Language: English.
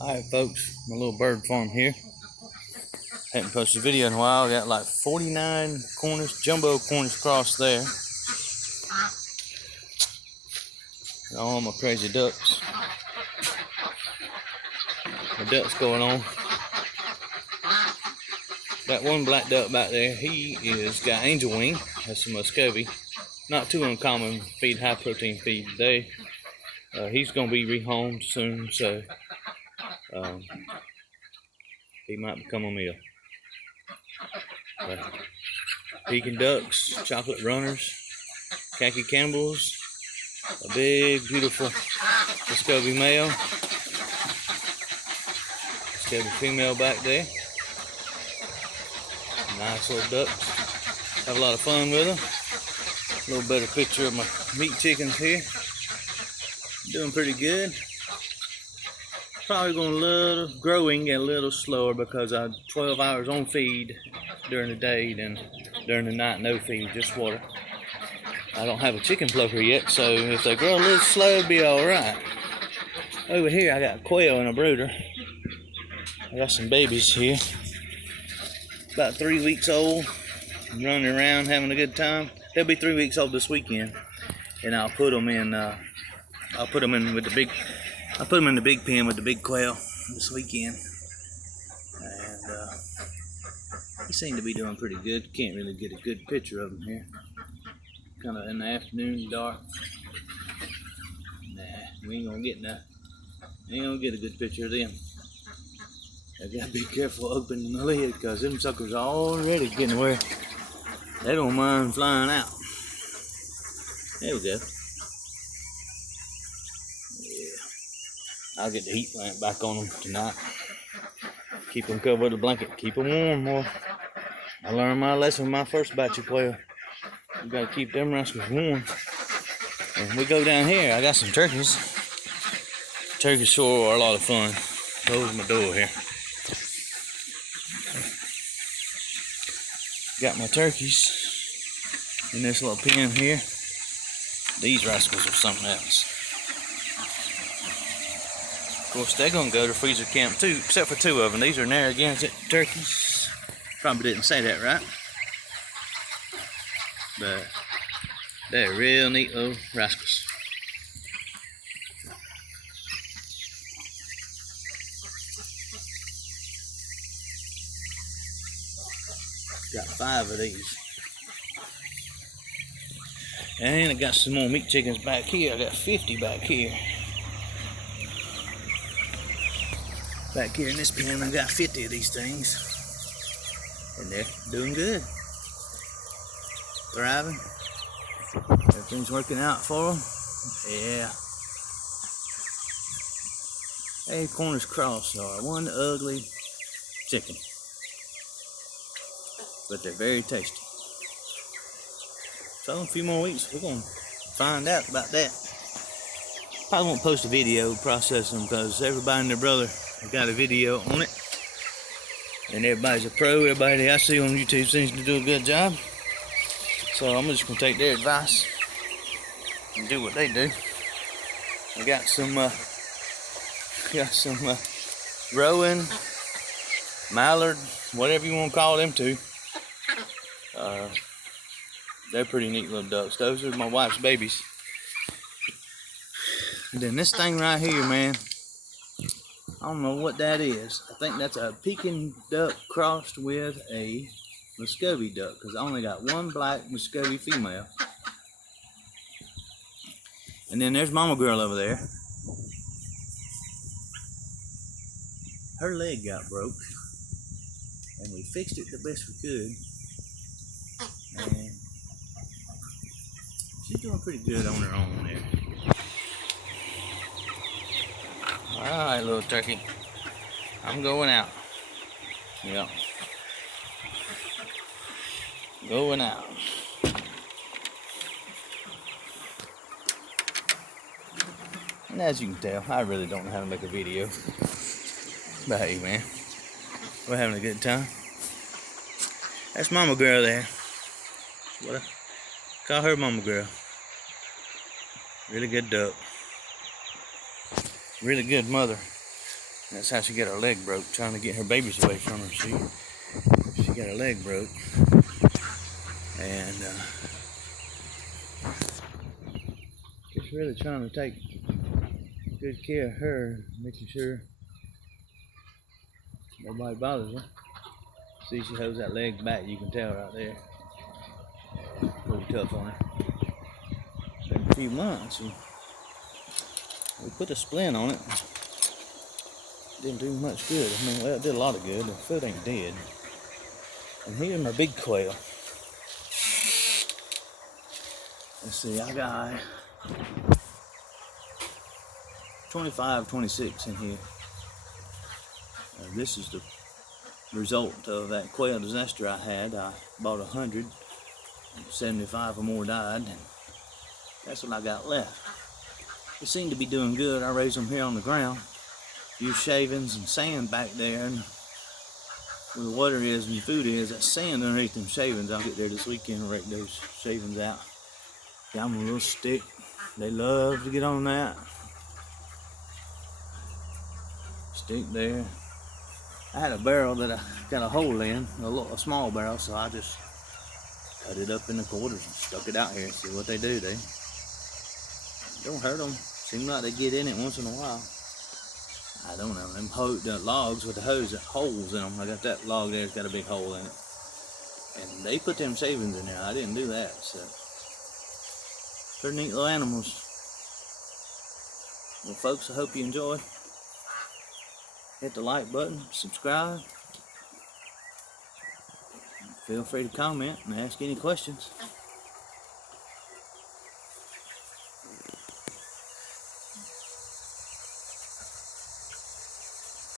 Alright folks, my little bird farm here. Haven't posted a video in a while. I got like 49 Cornish, jumbo Cornish cross there. All my crazy ducks. The ducks going on. Got one black duck back there. He is got angel wing. That's some Muscovy. Not too uncommon. Feed high protein feed today. He's gonna be rehomed soon, so he might become a meal. Peking ducks, chocolate runners, khaki Campbells, a big beautiful Muscovy male, Muscovy female back there. Nice little ducks. Have a lot of fun with them. A little better picture of my meat chickens here. Doing pretty good. Probably going to growing a little slower because I 12 hours on feed during the day, then during the night no feed, just water. I don't have a chicken plucker yet, so if they grow a little slow, it'll be alright. Over here I got a quail and a brooder. I got some babies here. About 3 weeks old, running around having a good time. They'll be 3 weeks old this weekend, and I'll put them in. I'll put them in with the big. I put them in the big pen with the big quail this weekend, and they seem to be doing pretty good. Can't really get a good picture of them here. Kind of in the afternoon, dark. Nah, we ain't gonna get that. Ain't gonna get a good picture of them. I gotta be careful opening the lid because them suckers are already getting where they don't mind flying out. There we go. Yeah. I'll get the heat lamp back on them tonight. Keep them covered with a blanket. Keep them warm, boy. I learned my lesson with my first batch of quail. You gotta keep them rascals warm. And we go down here. I got some turkeys. Turkeys sure are a lot of fun. Close my door here. Got my turkeys in this little pen here. These rascals are something else. Of course, they're gonna go to freezer camp too, except for two of them. These are Narragansett turkeys. Probably didn't say that right, but they're real neat little rascals. Got 5 of these. And I got some more meat chickens back here. I got 50 back here. Back here in this pen, I got 50 of these things. And they're doing good. Thriving. Everything's working out for them. Yeah. Hey, Cornish cross are one ugly chicken. But they're very tasty. So in a few more weeks, we're gonna find out about that. Probably won't post a video processing them because everybody and their brother have got a video on it. And everybody's a pro. Everybody I see on YouTube seems to do a good job. So I'm just gonna take their advice and do what they do. I got some rowan, mallard, whatever you want to call them two. They're pretty neat little ducks. Those are my wife's babies. And then this thing right here, man, I don't know what that is. I think that's a Peking duck crossed with a Muscovy duck, because I only got one black Muscovy female. And then there's Mama Girl over there. Her leg got broke, and we fixed it the best we could. And she's doing pretty good on her own there. Alright, little turkey. I'm going out. Yeah. Going out. And as you can tell, I really don't know how to make a video. But hey, man, we're having a good time. That's Mama Girl there. What I call her Mama Girl. Really good duck. Really good mother. That's how she got her leg broke, trying to get her babies away from her. See, she got her leg broke, and just really trying to take good care of her, making sure nobody bothers her. See, she holds that leg back. You can tell right there. A little tough on her. It's been a few months. And we put a splint on it. Didn't do much good. I mean, well, it did a lot of good. The foot ain't dead. And here's my big quail. Let's see, I got 25, 26 in here. This is the result of that quail disaster I had. I bought 100, 75 or more died, and that's what I got left. It seemed to be doing good. I raised them here on the ground. Use shavings and sand back there, and where the water is and the food is, that sand underneath them shavings. I'll get there this weekend and rake those shavings out. Got them a little stick. They love to get on that. Stick there. I had a barrel that I got a hole in, a small barrel, so I just cut it up into quarters and stuck it out here and see what they do. They don't hurt them. Seems like they get in it once in a while. I don't know. Them the logs with the holes in them. I got that log there. It's got a big hole in it, and they put them shavings in there. I didn't do that. So pretty neat little animals. Well, folks, I hope you enjoy. Hit the like button, subscribe. Feel free to comment and ask any questions.